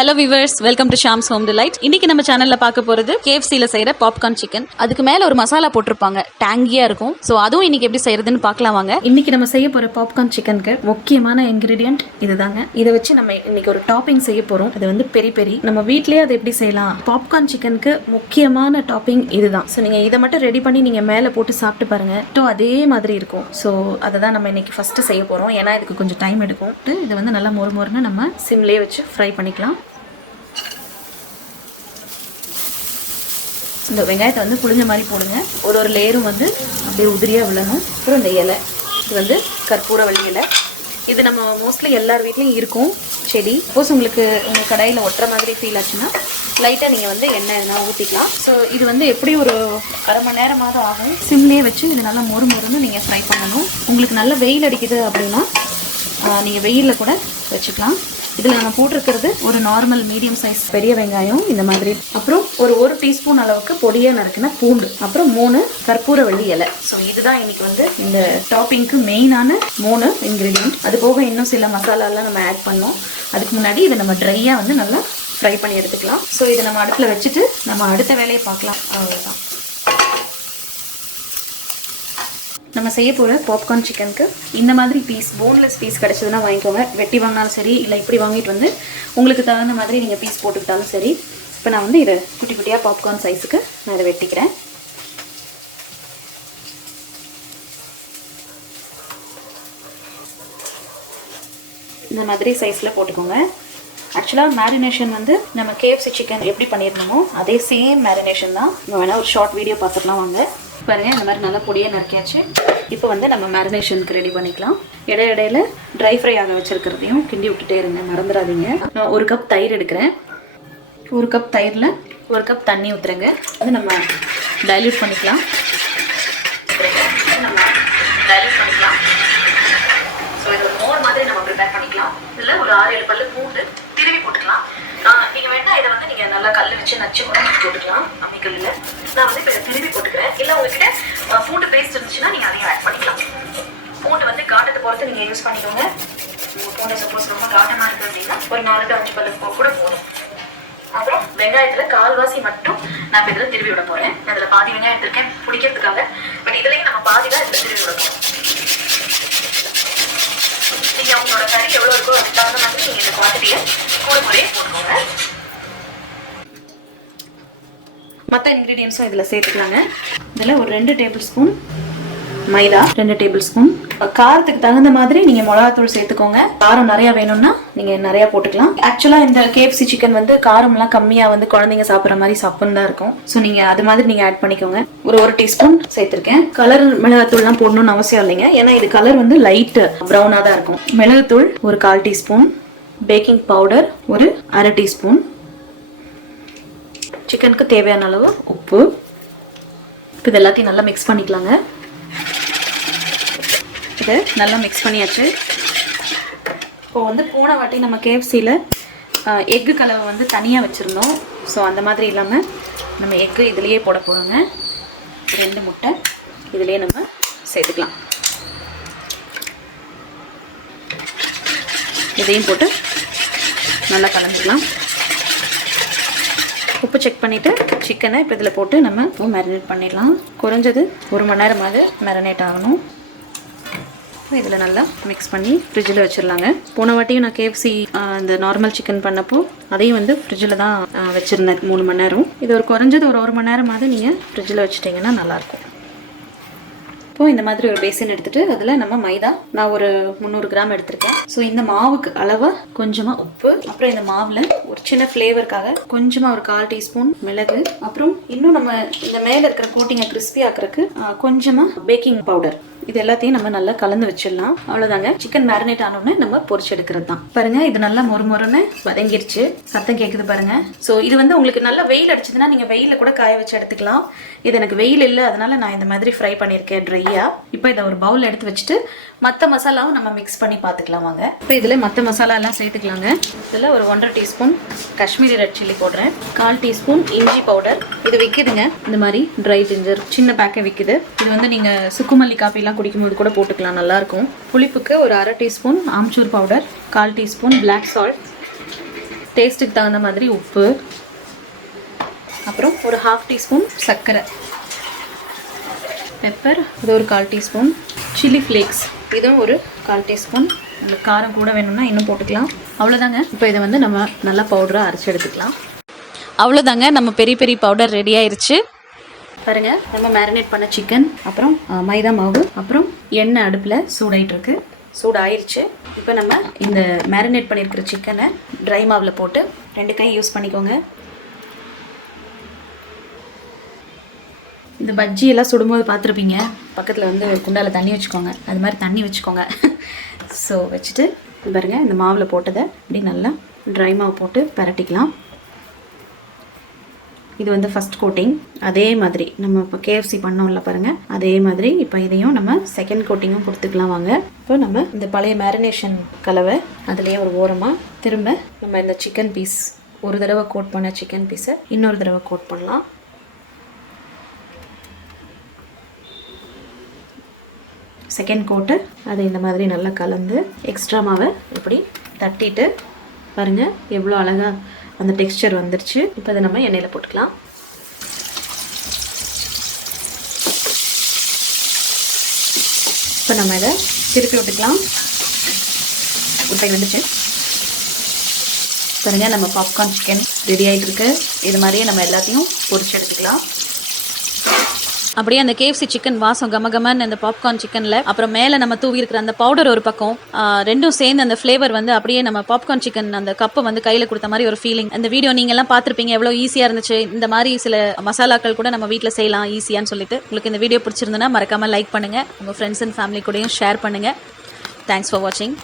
Hello viewers, welcome to Shams home delight. இன்னைக்கு நம்ம சேனல்ல பார்க்க போறது KFC ல செய்யற பாப்கார்ன் சிக்கன். அதுக்கு மேல ஒரு மசாலா போட்டிருப்பாங்க, டேங்கியா இருக்கும். ஸோ அதுவும் இன்னைக்கு எப்படி செய்யறதுன்னு பார்க்கலாம் வாங்க. இன்னைக்கு நம்ம செய்ய போற பாப்கார்ன் சிக்கனுக்கு முக்கியமான இன்கிரீடியன்ட் இதுதாங்க. இதை வச்சு நம்ம இன்னைக்கு ஒரு டாப்பிங் செய்ய போறோம். அது வந்து பெரி பெரி. நம்ம வீட்லயே அதை எப்படி செய்யலாம்? பாப்கார்ன் சிக்கனுக்கு முக்கியமான டாப்பிங் இதுதான். ஸோ நீங்க இதை மட்டும் ரெடி பண்ணி நீங்க மேல போட்டு சாப்பிட்டு பாருங்க, அதே மாதிரி இருக்கும். ஸோ அதை தான் நம்ம இன்னைக்கு ஃபர்ஸ்ட் செய்ய போறோம். ஏன்னா இதுக்கு கொஞ்சம் டைம் எடுக்கும். இது வந்து நல்லா மொறு மொறுன்னு நம்ம சிம்லேயே வச்சு ஃப்ரை பண்ணிக்கலாம். இந்த வெங்காயத்தை வந்து புளிஞ்ச மாதிரி போடுங்க. ஒரு லேயரும் வந்து அப்படியே உதிரியாக விழணும். அப்புறம் இந்த இலை, இது வந்து கற்பூரவள்ளி இலை. இது நம்ம மோஸ்ட்லி எல்லார் வீட்லேயும் இருக்கும் செடி. சப்போஸ் உங்களுக்கு உங்கள் கடாயில் ஒட்டுற மாதிரி ஃபீல் ஆச்சுன்னா லைட்டாக நீங்கள் வந்து எண்ணெய் ஊற்றிக்கலாம். ஸோ இது வந்து எப்படி ஒரு அரை மணி நேரமாக ஆகும். சிம்லேயே வச்சு இது நல்லா மொறு மொறுன்னு நீங்கள் ஃப்ரை பண்ணணும். உங்களுக்கு நல்ல வெயில் அடிக்குது அப்படின்னா நீங்கள் வெயிலில் கூட வச்சுக்கலாம். இதில் நம்ம போட்டிருக்கிறது ஒரு நார்மல் மீடியம் சைஸ் பெரிய வெங்காயம் இந்த மாதிரி, அப்புறம் ஒரு டீஸ்பூன் அளவுக்கு பொடியாக நறுக்கின பூண்டு, அப்புறம் 3 கற்பூரவள்ளி இலை. ஸோ இதுதான் இன்னைக்கு வந்து இந்த டாப்பிங்க்கு மெயினான 3 இன்க்ரீடியன்ட். அது போக இன்னும் சில மசாலாலாம் நம்ம ஆட் பண்ணோம். அதுக்கு முன்னாடி இதை நம்ம ட்ரையாக வந்து நல்லா ஃப்ரை பண்ணி எடுத்துக்கலாம். ஸோ இதை நம்ம அடுப்பில் வச்சுட்டு நம்ம அடுத்த வேலையை பார்க்கலாம். அவ்வளோதான். நம்ம செய்ய போகிற பாப்கார்ன் சிக்கனுக்கு இந்த மாதிரி பீஸ், போன்லெஸ் பீஸ் கிடச்சதுன்னா வாங்கிக்கோங்க. வெட்டி வாங்கினாலும் சரி, இல்லை இப்படி வாங்கிட்டு வந்து உங்களுக்கு தகுந்த மாதிரி நீங்கள் பீஸ் போட்டுக்கிட்டாலும் சரி. இப்போ நான் வந்து இதை குட்டி குட்டியாக பாப்கார்ன் சைஸுக்கு நான் இதை வெட்டிக்கிறேன். இந்த மாதிரி சைஸில் போட்டுக்கோங்க. ஆக்சுவலாக மேரினேஷன் வந்து நம்ம KFC சிக்கன் எப்படி பண்ணியிருந்தோமோ அதே சேம் மேரினேஷன் தான். நம்ம வேணால் ஒரு ஷார்ட் வீடியோ பார்த்துக்கலாம் வாங்க. பாருங்கள், இந்த மாதிரி நல்லா பொடியாக நறுக்கியாச்சு. இப்போ வந்து நம்ம மேரினேஷனுக்கு ரெடி பண்ணிக்கலாம். இடையில ட்ரை ஃப்ரை ஆக வச்சுருக்கிறதையும் கிண்டி விட்டுட்டே இருங்க, மறந்துடாதீங்க. நான் 1 கப் தயிர் எடுக்கிறேன். 1 கப் தயிரில் 1 கப் தண்ணி ஊற்றுறேங்க. அது நம்ம டைல்யூட் பண்ணிக்கலாம். ஸோ இது ஒரு மோர் மாதிரி நம்ம ப்ரிப்பேர் பண்ணிக்கலாம். இதில் ஒரு 6-7 பல்லு பூண்டு திருவி போட்டுக்கலாம். நீங்கள் வேண்டாம் இதை வந்து நீங்கள் நல்லா கல் வச்சு நச்சு கூட போட்டுக்கலாம் அம்மிக்கல்லில். நான் வந்து இப்போ இதை திருவி போட்டுக்கிறேன். இல்லை உங்ககிட்ட பூண்டு பேஸ்ட் இருந்துச்சுன்னா நீங்கள் அதையும் ஆட் பண்ணிக்கலாம். பூண்டு வந்து காட்டத்தை பொறுத்து நீங்கள் யூஸ் பண்ணிக்கோங்க. உங்கள் பூண்டை சப்போஸ் ரொம்ப காட்டமாக இருக்குது அப்படின்னா ஒரு 4-5 பல்லு கூட போதும். அப்புறம் வெங்காயத்தில் கால்வாசி மட்டும் நான் இப்போ இதில் திருவி விட போகிறேன். அதில் பாதி வெங்காயம் எடுத்திருக்கேன் பிடிக்கிறதுக்காக. பட் இதுலேயும் நம்ம பாதி தான் இதில் திருவி விட போகிறோம். நீங்கள் அவங்களோட கறி எவ்வளோ இருக்கோ அதுக்கு தகுந்த மாதிரி நீங்கள் இந்த குவான்டிட்டியை கூட முறையே போட்டுக்கோங்க. மற்ற இன்க்ரீடியன்ஸும் இதில் சேர்த்துக்கலாங்க. இதில் ஒரு 2 டேபிள் ஸ்பூன் மைதா, 2 டேபிள் ஸ்பூன். காரத்துக்கு தகுந்த மாதிரி நீங்கள் மிளகாத்தூள் சேர்த்துக்கோங்க. காரம் நிறையா வேணும்னா நீங்கள் நிறையா போட்டுக்கலாம். ஆக்சுவலாக இந்த KFC சிக்கன் வந்து காரம்லாம் கம்மியாக வந்து குழந்தைங்க சாப்பிட்ற மாதிரி சப்புன்னு தான் இருக்கும். ஸோ நீங்கள் அது மாதிரி நீங்கள் ஆட் பண்ணிக்கோங்க. ஒரு டீஸ்பூன் சேர்த்துருக்கேன். கலர் மிளகாத்தூள்லாம் போடணும்னு அவசியம் இல்லைங்க, ஏன்னா இது கலர் வந்து லைட் ப்ரௌனாக தான் இருக்கும். மிளகுத்தூள் ஒரு 1/4 டீஸ்பூன், பேக்கிங் பவுடர் ஒரு அரை டீஸ்பூன், சிக்கனுக்கு தேவையான அளவு உப்பு. இது எல்லாத்தையும் நல்லா மிக்ஸ் பண்ணிக்கலாங்க. இதை நல்லா மிக்ஸ் பண்ணியாச்சு. இப்போ வந்து போன வாட்டி நம்ம KFCயில் எக்கு கலவை வந்து தனியாக வச்சுருந்தோம். ஸோ அந்த மாதிரி இல்லாமல் நம்ம எக்கு இதுலேயே போட போகிறோங்க. 2 முட்டை இதுலேயே நம்ம சேர்த்துக்கலாம். இதையும் போட்டு நல்லா கலந்துக்கலாம். உப்பு செக் பண்ணிவிட்டு சிக்கனை இப்போ இதில் போட்டு நம்ம மேரினேட் பண்ணிடலாம். குறைஞ்சது 1 மணி நேரமாவது மேரினேட் ஆகணும். இதில் நல்லா மிக்ஸ் பண்ணி ஃப்ரிட்ஜில் வச்சிடலாங்க. போன வாட்டியும் நான் KFC இந்த நார்மல் சிக்கன் பண்ணப்போ அதையும் வந்து ஃப்ரிட்ஜில் தான் வச்சுருந்தேன் 3 மணி நேரம். இது ஒரு குறைஞ்சது ஒரு 1 மணி நேரமாவது நீங்கள் ஃப்ரிட்ஜில் வச்சுட்டிங்கன்னா நல்லாயிருக்கும். இப்போது இந்த மாதிரி ஒரு பேசின் எடுத்துகிட்டு அதில் நம்ம மைதா, நான் ஒரு 300 கிராம் எடுத்திருக்கேன். ஸோ இந்த மாவுக்கு அளவாக கொஞ்சமாக உப்பு, அப்புறம் இந்த மாவில் ஒரு சின்ன ஃப்ளேவருக்காக கொஞ்சமாக ஒரு 1/4 டீஸ்பூன் மிளகு, அப்புறம் இன்னும் நம்ம இந்த மேலே இருக்கிற கோட்டிங்கை கிறிஸ்பி ஆக்குறதுக்கு கொஞ்சமாக பேக்கிங் பவுடர். இது எல்லாத்தையும் நம்ம நல்லா கலந்து வச்சிடலாம். அவ்வளோதாங்க. சிக்கன் மேரினேட் ஆனோடனே நம்ம பொரிச்சு எடுக்கிறது தான். பாருங்க, இது நல்லா மொறுமொறுன்னு வதங்கிருச்சு. சத்தம் கேட்குது பாருங்க. ஸோ இது வந்து உங்களுக்கு நல்லா வெயில் அடிச்சதுன்னா நீங்கள் வெயிலில் கூட காய வச்சு எடுத்துக்கலாம். இது எனக்கு வெயில் இல்லை, அதனால நான் இந்த மாதிரி ஃப்ரை பண்ணியிருக்கேன் ட்ரையாக. இப்போ இதை ஒரு பவுல் எடுத்து வச்சுட்டு மற்ற மசாலாவும் நம்ம மிக்ஸ் பண்ணி பார்த்துக்கலாம் வாங்க. இப்போ இதில் மற்ற மசாலா எல்லாம் சேர்த்துக்கலாங்க. இதில் ஒரு 1.5 டீஸ்பூன் காஷ்மீரி ரெட் சில்லி போடுறேன். 1/4 டீஸ்பூன் இஞ்சி பவுடர். இது விற்கிதுங்க, இந்த மாதிரி ட்ரை ஜிஞ்சர் சின்ன பேக்கே விற்கிது. இது வந்து நீங்கள் சுக்குமல்லி காஃபிலாம் குடிக்கும்போது கூட போட்டுக்கலாம், நல்லாயிருக்கும். புளிப்புக்கு ஒரு 1/2 teaspoon amchur powder, 1/4 teaspoon black salt, டேஸ்ட்டுக்கு தகுந்த மாதிரி உப்பு, அப்புறம் ஒரு 1/2 டீஸ்பூன் சர்க்கரை, பெப்பர் இது ஒரு 1/4 டீஸ்பூன், சில்லி ஃப்ளேக்ஸ் இதுவும் ஒரு 1/4 டீஸ்பூன். உங்களுக்கு காரம் கூட வேணும்னா இன்னும் போட்டுக்கலாம். அவ்வளோதாங்க. இப்போ இதை வந்து நம்ம நல்லா பவுடராக அரைச்சி எடுத்துக்கலாம். அவ்வளோதாங்க, நம்ம பெரி பெரி பவுடர் ரெடி ஆயிடுச்சு. பாருங்கள், நம்ம மேரினேட் பண்ண சிக்கன், அப்புறம் மைதா மாவு, அப்புறம் எண்ணெய் அடுப்பில் சூடாயிட்ருக்கு. சூடாயிருச்சு. இப்போ நம்ம இந்த மேரினேட் பண்ணியிருக்கிற சிக்கனை ட்ரை மாவில் போட்டு 2 கை யூஸ் பண்ணிக்கோங்க. இந்த பஜ்ஜியெல்லாம் சுடும்போது பார்த்துருப்பீங்க, பக்கத்தில் வந்து ஒரு குண்டாவில் தண்ணி வச்சுக்கோங்க. அது மாதிரி தண்ணி வச்சுக்கோங்க. ஸோ வச்சுட்டு பாருங்கள், இந்த மாவில் போட்டதை இப்படி நல்லா ட்ரை மாவு போட்டு பரட்டிக்கலாம். இது வந்து ஃபஸ்ட் கோட்டிங். அதே மாதிரி நம்ம இப்போ KFC பண்ணோம்ல பாருங்கள், அதே மாதிரி இப்போ இதையும் நம்ம செகண்ட் கோட்டிங்கும் கொடுத்துக்கலாம். வாங்க, இப்போ நம்ம இந்த பழைய மேரினேஷன் கலவை அதுலேயே ஒரு ஓரமாக திரும்ப நம்ம இந்த சிக்கன் பீஸ், ஒரு தடவை கோட் பண்ண சிக்கன் பீஸை இன்னொரு தடவை கோட் பண்ணலாம். செகண்ட் கோட்டு அது இந்த மாதிரி நல்லா கலந்து எக்ஸ்ட்ரா மாவை இப்படி தட்டிட்டு பாருங்கள் எவ்வளோ அழகாக அந்த டெக்ஸ்சர் வந்துருச்சு. இப்போ அதை நம்ம எண்ணெயில் போட்டுக்கலாம். இப்போ நம்ம இதை திருப்பி விட்டுக்கலாம். இப்போ வந்துச்சு பாருங்கள், நம்ம பாப்கார்ன் சிக்கன் ரெடி ஆகிட்டு இருக்கு. இது மாதிரியே நம்ம எல்லாத்தையும் பொரிச்சு எடுத்துக்கலாம். அப்படியே அந்த KFC சிக்கன் வாசம் கமகமன்னு அந்த பாப்கார்ன் சிக்கனில், அப்புறம் மேலே நம்ம தூவி இருக்கிற அந்த பவுடர் ஒரு பக்கம், ரெண்டும் சேர்ந்து அந்த ஃப்ளேவர் வந்து அப்படியே நம்ம பாப்கார்ன் சிக்கன் அந்த கப்பை வந்து கையில் கொடுத்த மாதிரி ஒரு ஃபீலிங். அந்த வீடியோ நீங்கள் எல்லாம் பார்த்துருப்பீங்க, எவ்வளோ ஈஸியாக இருந்துச்சு. இந்த மாதிரி சில மசாலாக்கள் கூட நம்ம வீட்டில் செய்யலாம் ஈஸியான்னு சொல்லிட்டு. உங்களுக்கு இந்த வீடியோ பிடிச்சிருந்துன்னா மறக்காமல் லைக் பண்ணுங்கள், உங்கள் ஃப்ரெண்ட்ஸ் அண்ட் ஃபேமிலி கூடயும் ஷேர் பண்ணுங்கள். தேங்க்ஸ் ஃபார் வாட்சிங்.